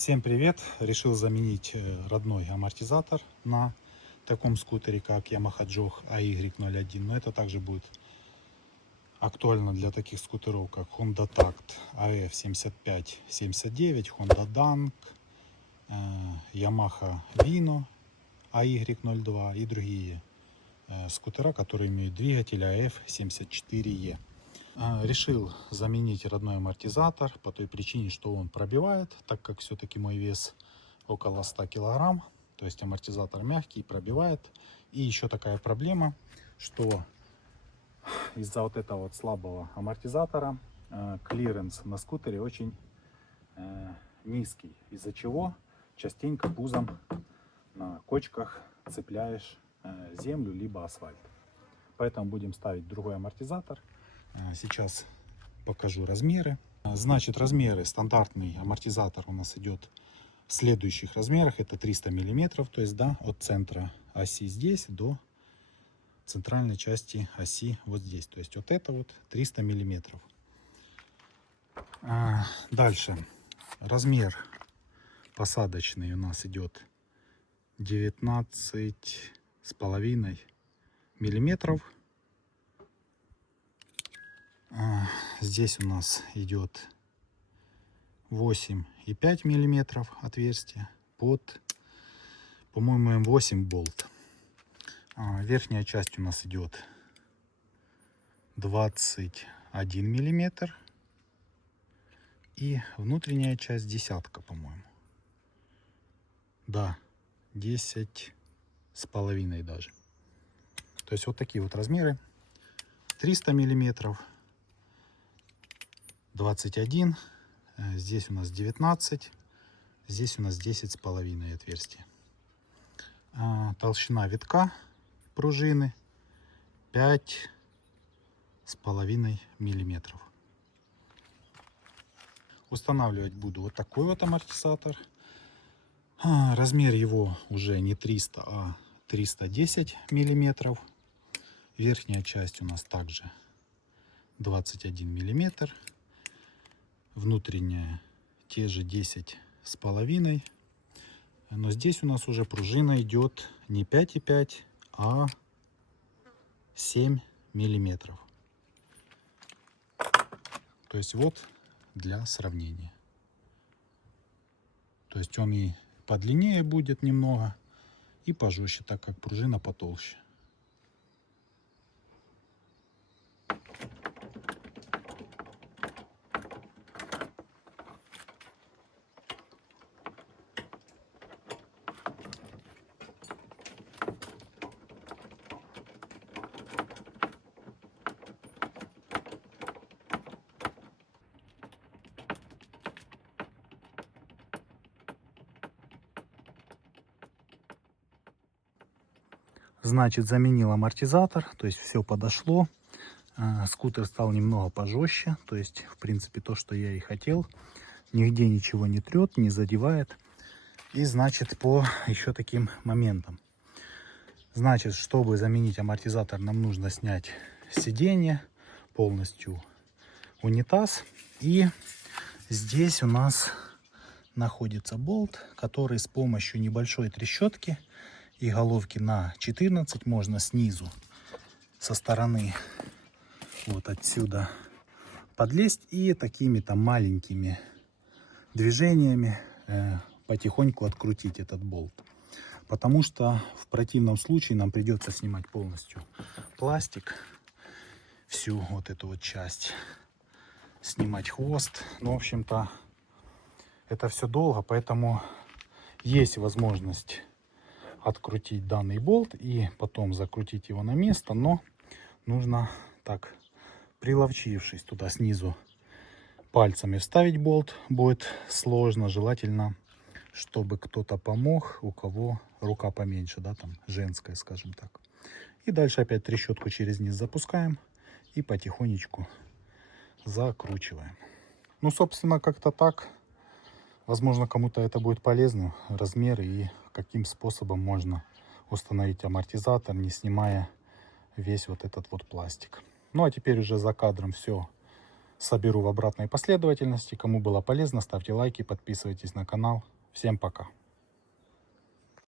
Всем привет! Решил заменить родной амортизатор на таком скутере, как Yamaha Jog AY01. Но это также будет актуально для таких скутеров, как Honda Tact AF7579, Honda Dunk, Yamaha Vino AY02 и другие скутера, которые имеют двигатель AF74E. Решил заменить родной амортизатор по той причине, что он пробивает, так как все-таки мой вес около 100 килограмм, то есть амортизатор мягкий, пробивает. И еще такая проблема, что из-за вот этого вот слабого амортизатора клиренс на скутере очень низкий, из-за чего частенько пузом на кочках цепляешь землю либо асфальт. Поэтому будем ставить другой амортизатор. Сейчас покажу размеры. Значит, размеры: стандартный амортизатор у нас идет в следующих размерах. Это 300 миллиметров, то есть от центра оси здесь до центральной части оси вот здесь. То есть вот это вот 300 миллиметров. Дальше размер посадочный у нас идет 19,5 миллиметров. Здесь у нас идет 8,5 миллиметров отверстие под, по-моему, М8 болт. Верхняя часть у нас идет 21 миллиметр. И внутренняя часть десятка, по-моему. Да, 10,5 даже. То есть вот такие вот размеры. 300 миллиметров. 21, здесь у нас 19, здесь у нас 10,5 отверстия. Толщина витка пружины 5,5 миллиметров. Устанавливать буду вот такой вот амортизатор. Размер его уже не 300, а 310 миллиметров. Верхняя часть у нас также 21 миллиметр. Внутренняя те же 10,5. Но здесь у нас уже пружина идет не 5,5, а 7 миллиметров. То есть вот для сравнения. То есть он и подлиннее будет немного, и пожестче, так как пружина потолще. Значит, заменил амортизатор, то есть все подошло. Скутер стал немного пожестче, то есть, в принципе, то, что я и хотел. Нигде ничего не трет, не задевает. И, значит, по еще таким моментам. Значит, чтобы заменить амортизатор, нам нужно снять сиденье, полностью унитаз. И здесь у нас находится болт, который с помощью небольшой трещотки и головки на 14 можно снизу, со стороны вот отсюда подлезть и такими там маленькими движениями потихоньку открутить этот болт. Потому что в противном случае нам придется снимать полностью пластик, всю вот эту вот часть, снимать хвост. Ну, в общем-то, это все долго, поэтому есть возможность открутить данный болт и потом закрутить его на место, но нужно так, приловчившись туда снизу, пальцами вставить болт будет сложно. Желательно, чтобы кто-то помог, у кого рука поменьше, да, там женская, скажем так. И дальше опять трещотку через низ запускаем и потихонечку закручиваем. Ну, собственно, как-то так. Возможно, кому-то это будет полезно, размеры и каким способом можно установить амортизатор, не снимая весь вот этот вот пластик. Ну, а теперь уже за кадром все соберу в обратной последовательности. Кому было полезно, ставьте лайки, подписывайтесь на канал. Всем пока.